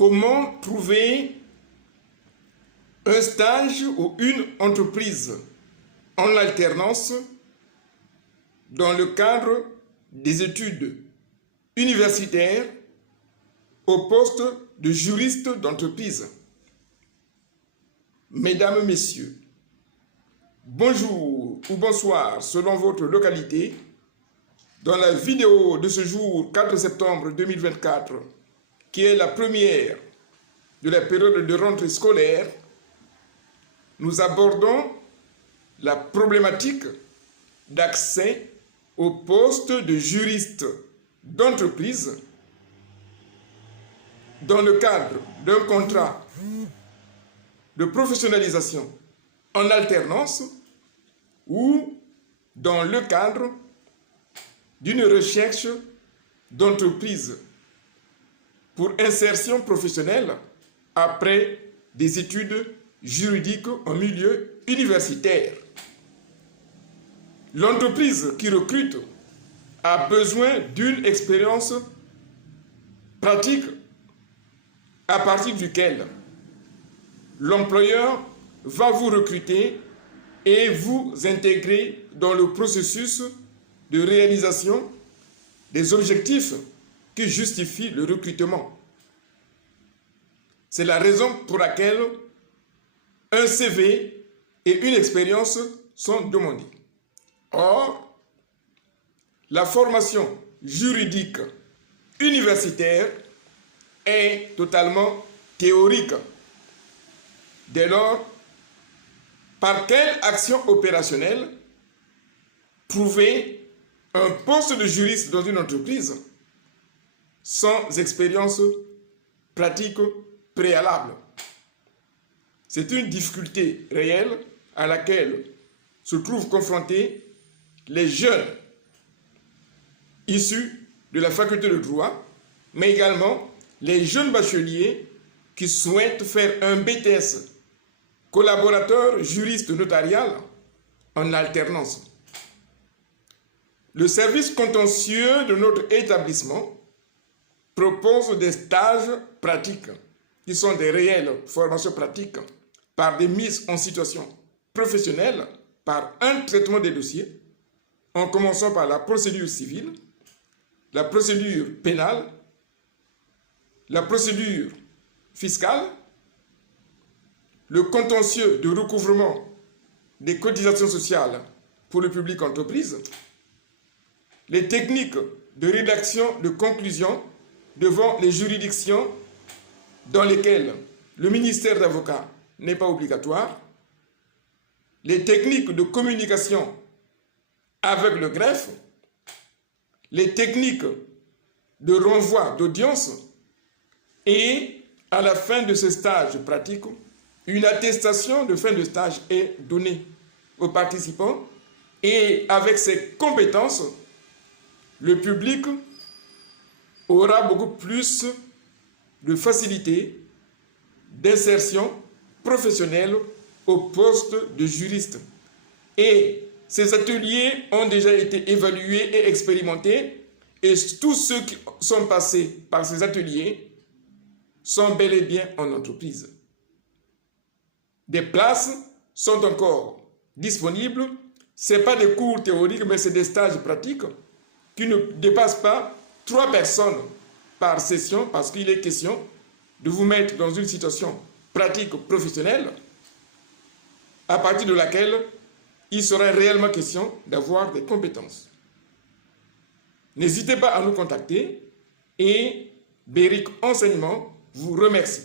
Comment trouver un stage ou une entreprise en alternance dans le cadre des études universitaires au poste de juriste d'entreprise? Mesdames, Messieurs, bonjour ou bonsoir selon votre localité. Dans la vidéo de ce jour 4 septembre 2024, qui est la première de la période de rentrée scolaire, nous abordons la problématique d'accès au poste de juriste d'entreprise dans le cadre d'un contrat de professionnalisation en alternance ou dans le cadre d'une recherche d'entreprise pour insertion professionnelle après des études juridiques en milieu universitaire. L'entreprise qui recrute a besoin d'une expérience pratique à partir duquel l'employeur va vous recruter et vous intégrer dans le processus de réalisation des objectifs qui justifient le recrutement. C'est la raison pour laquelle un CV et une expérience sont demandés. Or, la formation juridique universitaire est totalement théorique. Dès lors, par quelle action opérationnelle trouver un poste de juriste dans une entreprise sans expérience pratique préalable? C'est une difficulté réelle à laquelle se trouvent confrontés les jeunes issus de la faculté de droit, mais également les jeunes bacheliers qui souhaitent faire un BTS, collaborateur juriste notarial, en alternance. Le service contentieux de notre établissement propose des stages pratiques, qui sont des réelles formations pratiques, par des mises en situation professionnelle, par un traitement des dossiers, en commençant par la procédure civile, la procédure pénale, la procédure fiscale, le contentieux de recouvrement des cotisations sociales pour le public entreprise, les techniques de rédaction de conclusions devant les juridictions dans lesquelles le ministère d'avocat n'est pas obligatoire, les techniques de communication avec le greffe, les techniques de renvoi d'audience et, à la fin de ce stage pratique, une attestation de fin de stage est donnée aux participants et avec ces compétences, le public aura beaucoup plus de facilité d'insertion professionnelle au poste de juriste. Et ces ateliers ont déjà été évalués et expérimentés et tous ceux qui sont passés par ces ateliers sont bel et bien en entreprise. Des places sont encore disponibles. Ce n'est pas des cours théoriques, mais c'est des stages pratiques qui ne dépassent pas 3 personnes par session parce qu'il est question de vous mettre dans une situation pratique professionnelle à partir de laquelle il sera réellement question d'avoir des compétences. N'hésitez pas à nous contacter et Béric Enseignement vous remercie.